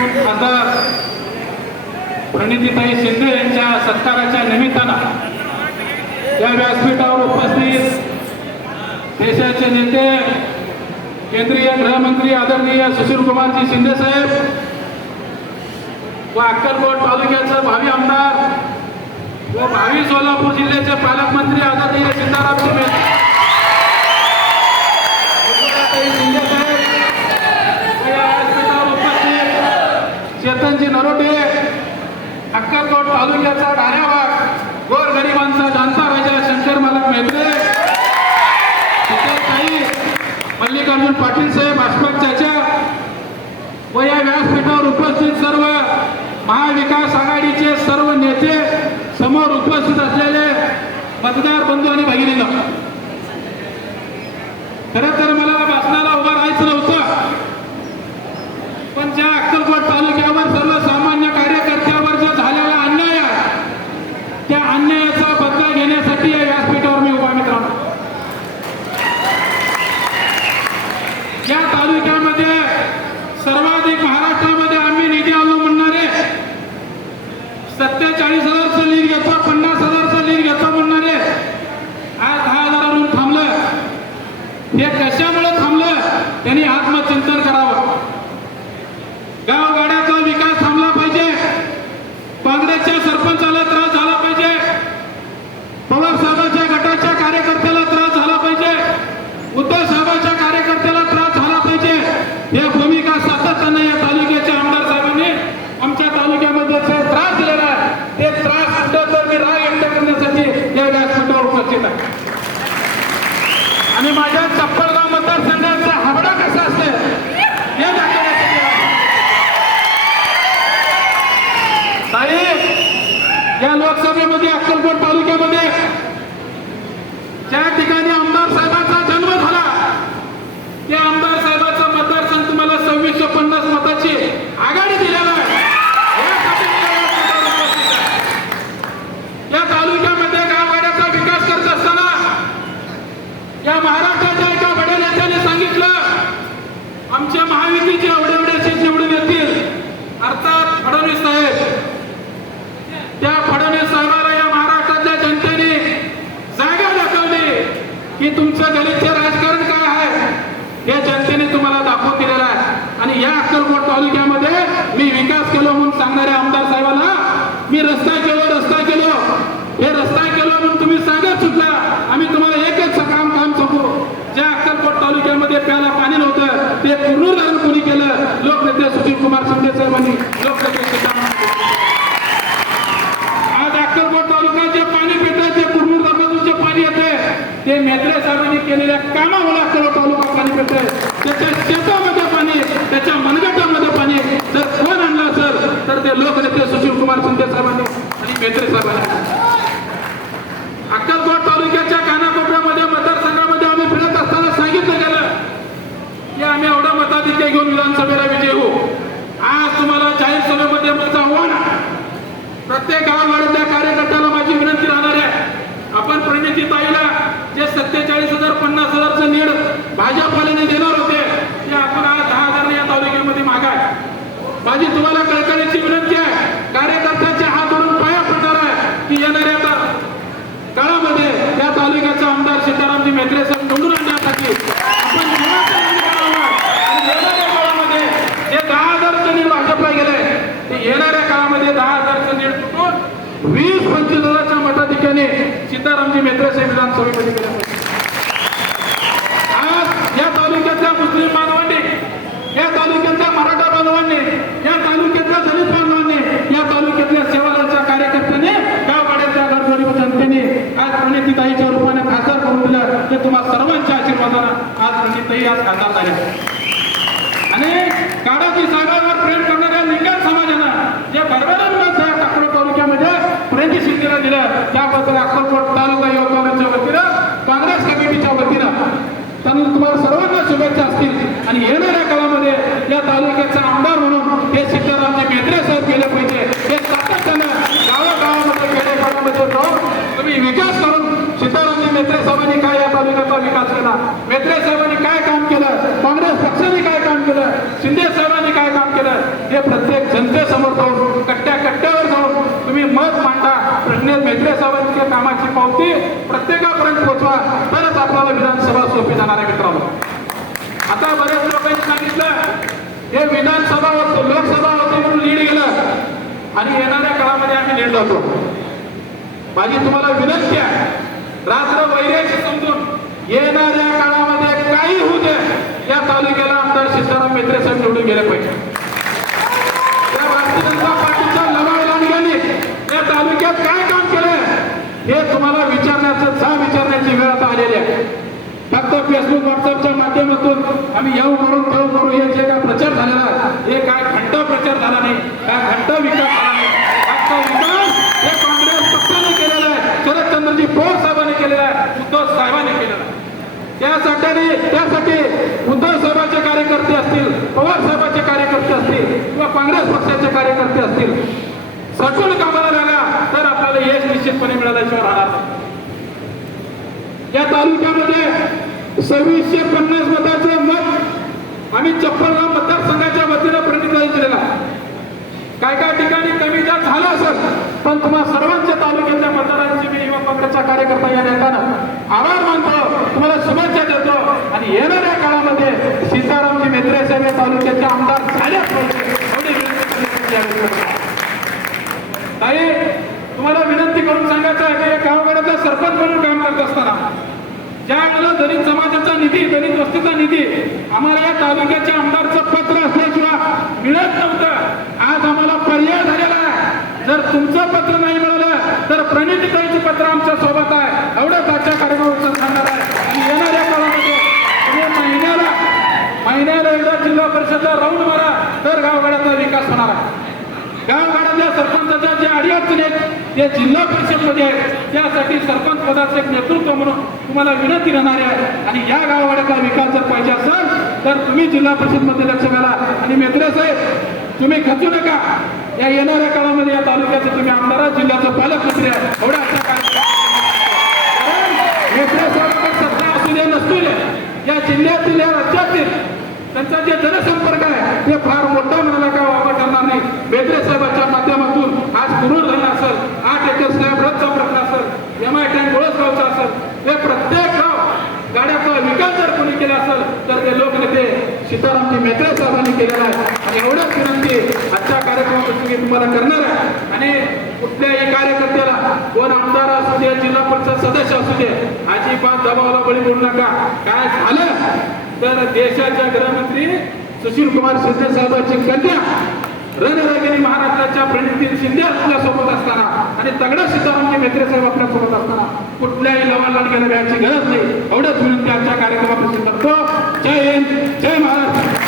खासदार प्रणितीताई शिंदे यांच्या सत्काराच्या निमित्तानं या व्यासपीठावर उपस्थित देशाचे नेते केंद्रीय गृहमंत्री आदरणीय सुशीलकुमारजी शिंदे साहेब व अक्कलकोट तालुक्याचे भावी आमदार व भावी सोलापूर जिल्ह्याचे पालकमंत्री आदरणीय सीतारामजी अक्कलकोट तालुक्याचा गोर गरिबांचा जाणता राजा शंकर मालक मेहते. मल्लिकार्जुन पाटील साहेब आसपास चाचा. व या व्यासपीठावर उपस्थित सर्व महाविकास आघाडीचे सर्व नेते समोर उपस्थित असलेले मतदार बंधू आणि भगिनीनं. खरं तर मला भाषणाला उभं राहायचं नव्हतं पण ज्या अक्कलकोट तालुक्यावर सर्वसामान्य कार्यकर्त्यावर जो झालेला अन्याय आहे त्या अन्यायाचा बदला घेण्यासाठी या व्यासपीठावर मी उभा मित्रांनो या तालुक्यामध्ये सर्वाधिक महाराष्ट्रामध्ये आम्ही निधी आणलो म्हणणारे सत्तेचाळीस हजारचं लीड घेतो पन्नास हजारचं लीड घेतो म्हणणारे आज दहा हजारावरून थांबलं हे कशामुळे थांबलं त्यांनी आत्मचिंतन करावं गावगाड्याचा विकास थांबला पाहिजे काँग्रेसच्या सरपंचाला त्रास झाला पाहिजे पवार साहेबांच्या गटाच्या कार्यकर्त्याला त्रास झाला पाहिजे उद्धव साहेबांच्या कार्यकर्त्याला त्रास झाला पाहिजे या भूमिका सातत्यानं या तालुक्याच्या आमदार साहेबांनी आमच्या तालुक्यामध्ये जे त्रास दिलेला आहे ते त्रास कुठं तर मी राग व्यक्त करण्यासाठी या व्यासपीठावर उपस्थित आहे आणि माझ्या चप्पलगाव मतदारसंघाचा हाबडा कसा असते हे दाखवण्यासाठी आहे. ताई या लोकसभेमध्ये अक्कलकोट तालुक्यामध्ये ज्या ठिकाणी आमदार साहेबांचा जन्म झाला त्या आमदार साहेबाचा मतदारसंघ तुम्हाला सव्वीसशे पन्नास मताची आघाडी दिलेला आहे यासाठी मी या व्यासपीठावर उपस्थित आहे. या तालुक्यामध्ये गावगाड्याचा विकास करत असताना या महाराष्ट्राच्या एका बड्या नेत्याने सांगितलं आमच्या महायुतीचे एवढे एवढे सीट निवडून येतील अर्थात फडणवीस साहेब त्या फडणवीस साहेबाला या महाराष्ट्राच्या जनतेने जागा दाखवली की तुमचं दलितचे राजकारण काय आहे? हे जनतेने तुम्हाला दाखवून दिलेलं आहे. आणि या अक्कलकोट तालुक्यामध्ये मी विकास केलो म्हणून सांगणाऱ्या आमदार साहेबांना मी रस्ता केलो रस्ता केलो हे रस्ता केलो म्हणून तुम्ही सांगत सुटला आम्ही तुम्हाला एकच काम काम सांगू ज्या अक्कलकोट तालुक्यामध्ये प्याला पाणी नव्हतं ते पूर्ण कोणी केलं लोकनेते सुशील कुमार शिंदे साहेबांनी लोकनेते सीताराम आज अक्कलकोट तालुका जे पाणी पितं ते कुरमूर धरणातून जे पाणी येते ते मेत्रे साहेबांनी केलेल्या कामामुळे अक्कलकोट तालुका पाणी आहे. त्याच्या शेतामध्ये पाणी त्याच्या मनगटामध्ये पाणी. जर कोण आणलं असेल तर ते लोकनेते सुशील कुमार शिंदे साहेबांनी आणि मेत्रे साहेबांनी अक्कलकोट तालुक्याच्या कानाकोपऱ्यामध्ये मतदारसंघामध्ये आम्ही फिरत असताना सांगितलं गेलं की आम्ही एवढा मताधिक्य घेऊन विधानसभेला विजय होऊ आज तुम्हाला जाहीर सभेमध्ये माझं आव्हान आहे प्रत्येक गावागाड्यातल्या कार्यकर्त्याला माझी विनंती राहणार आहे आपण प्रणिती ताईला जे सत्तेचाळीस हजार पन्नास हजारचं नीड भाजपाने देणार होते ते आपण आज दहा हजार या तालुक्यामध्ये मागाय माझी तुम्हाला कळकळीची विनंती आहे कार्यकर्त्यांच्या हात धरून पाया पडणार आहे की येणाऱ्या ता- काळामध्ये या आमदार सीतारामजी मेत्रे साहेब निवडून आणण्यासाठी आपण येणाऱ्या काळामध्ये जे दहा हजारचं नीड भाजपला गेलंय ते येणाऱ्या काळामध्ये दहा हजारचं नीड तुटून वीस पंचवीस हजारच्या मताधिक्याने सीतारामजी मेत्रे साहेब विधानसभेमध्ये गेले पाहिजे. आज या तालुक्यातल्या मुस्लिम बांधवांनी या तालुक्यातल्या मराठा बांधवांनी या तालुक्यातल्या दलित बांधवांनी या तालुक्यातल्या सेवालाच्या कार्यकर्त्यांनी गावगाड्याच्या गरजोरी जनतेने आज प्रणितीताईच्या रूपाने खासदार करून दिलं तुम्हा सर्वांच्या आशीर्वादानं आज प्रणितीताई आज खासदार झाल्या आणि काडाची जागावर प्रेम करणाऱ्या लिंगायत समाजानं जे भरभरून मत या तालुक्यामध्ये प्रेमची शिंदेला दिलं त्याबद्दल अक्कलकोट तालुका युवकांच्या वतीनं काँग्रेस कमिटीच्या वतीनं त्यांनी तुम्हाला सर्वांना शुभेच्छा असतील. आणि येणाऱ्या काळामध्ये या तालुक्याचा आमदार म्हणून हे सीतारामजी मेत्रे साहेब केले पाहिजे. हे सातत्यानं गावागावामध्ये खेडेपाड्यामध्ये जाऊन तुम्ही विकास करून मेत्रे काय या तालुक्याचा विकास केला? मेत्रे साहेबांनी काय काम केलं? काँग्रेस पक्षाने काय काम केलं? शिंदे साहेबांनी काय काम केलं? हे प्रत्येक जनतेसमोर जाऊन कट्ट्या कट्ट्यावर जाऊन तुम्ही मत मांडा. प्रश्न मेत्रे साहेबांच्या कामाची पावती प्रत्येकापर्यंत पोहोचवा तरच आपल्याला विधानसभा सोपी जाणार आहे मित्रांनो. आता बऱ्याच लोकांनी सांगितलं हे विधानसभा होतं लोकसभा होती म्हणून लीड गेलं. आणि येणाऱ्या काळामध्ये आम्ही लीड जातो. माझी तुम्हाला विनंती आहे. रात्र वैराची समजून येणाऱ्या काळामध्ये काही होऊ दे या तालुक्याला आमदार सीताराम मेत्रे साहेब निवडून गेले पाहिजे. त्या भारतीय जनता पार्टीच्या लढाई लांडग्यांनी या तालुक्यात काय काम केलं हे तुम्हाला विचारण्याचं जा विचारण्याची वेळ आता आलेली आहे. फक्त फेसबुक व्हॉट्सअपच्या माध्यमातून आम्ही येऊ करू तेऊ करू हे जे काय प्रचार झालेला हे काय घंट प्रचार झाला नाही काय घंट विकास झाला नाही फक्त विकास हे काँग्रेस पक्षाने केलेला आहे शरदचंद्रजी पवार साहेबांनी केलेला आहे उद्धव साहेबांनी केलेला आहे ठिकाणी त्यासाठी उद्धव साहेबांचे कार्यकर्ते असतील पवार साहेबांचे कार्यकर्ते असतील किंवा काँग्रेस पक्षाचे कार्यकर्ते असतील. सखोल कामाला लागला तर आपल्याला यश निश्चितपणे मिळाल्याशिवाय राहणार या तालुक्यामध्ये सव्वीसशे पन्नास मताचं मत आम्ही चप्पलगाव मतदारसंघाच्या वतीनं प्रणित दिलेला काय काय ठिकाणी कमी जास्त झालं असेल पण तुम्हा सर्वांच्या तालुक्यातल्या मतदारांची मी युवा काँग्रेसचा कार्यकर्ता या नेत्यानं आभार मानतो तुम्हाला शुभेच्छा देतो आणि येणाऱ्या काळामध्ये सीतारामजी मेत्रे साहेब तालुक्याचे आमदार झाल्याच विनंती ताई तुम्हाला विनंती करून सांगायचं आहे की गावगाड्याचा सरपंच म्हणून काम करत असताना ज्या वेळेला दलित समाजाचा निधी दलित वस्तीचा निधी आम्हाला या तालुक्याच्या आमदारचं पत्र असल्याशिवाय मिळत नव्हतं. आज आम्हाला पर्याय झालेला आहे. जर तुमचं पत्र नाही मिळालं तर प्रणितीताईचं पत्र आमच्यासोबत आहे एवढंच आजच्या कार्यक्रमाचं सांगणार आहे आणि येणाऱ्या काळामध्ये तुम्ही महिन्याला महिन्याला एकदा जिल्हा परिषदला मारा तर गावगाड्याचा विकास होणार आहे. गावगाड्यातल्या सरपंचाच्या ज्या अडीअडचणी आहेत ते जिल्हा परिषदमध्ये आहेत. त्यासाठी सरपंच पदाचं एक नेतृत्व म्हणून तुम्हाला विनंती राहणार आहे. आणि या गावगाड्याचा विकास जर पाहिजे असेल तर तुम्ही जिल्हा परिषदमध्ये लक्ष घाला. आणि मेत्रे साहेब तुम्ही खचू नका. या येणाऱ्या काळामध्ये या तालुक्याचे तुम्ही आमदार आहात, जिल्ह्याचं पालकमंत्री आहे एवढ्या आजच्या कार्यक्रमात सत्ता असू दे नसतील या जिल्ह्यातील या राज्यातील त्यांचा जे जनसंपर्क आहे ते फार मोठा म्हणाला का वापर करणार नाही. बेदरे साहेबांच्या माध्यमातून आज कुरूर धरण असेल आठ एकर स्लॅब रथचा प्रश्न असेल एम आय टँक गोळसगावचा असेल हे प्रत्येक गाव गाड्याचा विकास जर कोणी केला असेल तर ते लोकनेते सीतारामजी मेत्रे साहेबांनी केलेला आहे. आणि एवढंच विनंती आजच्या कार्यक्रमापासून मी तुम्हाला करणार आहे. आणि कुठल्याही कार्यकर्त्याला कोण आमदार असू दे जिल्हा परिषद सदस्य असू दे अजिबात दबावाला बळी पडू नका. काय झालं? तर देशाच्या गृहमंत्री सुशील कुमार शिंदे साहेबांची कन्या रणरागिणी महाराष्ट्राच्या प्रणिती शिंदे आपल्यासोबत असताना आणि तगडा सिद्धारामजी मेत्रे साहेब आपल्यासोबत असताना कुठल्याही लवाण लाडक्याला घ्यायची गरज नाही. एवढंच विनंती आजच्या कार्यक्रमापासून करतो जय हिंद जय महाराष्ट्र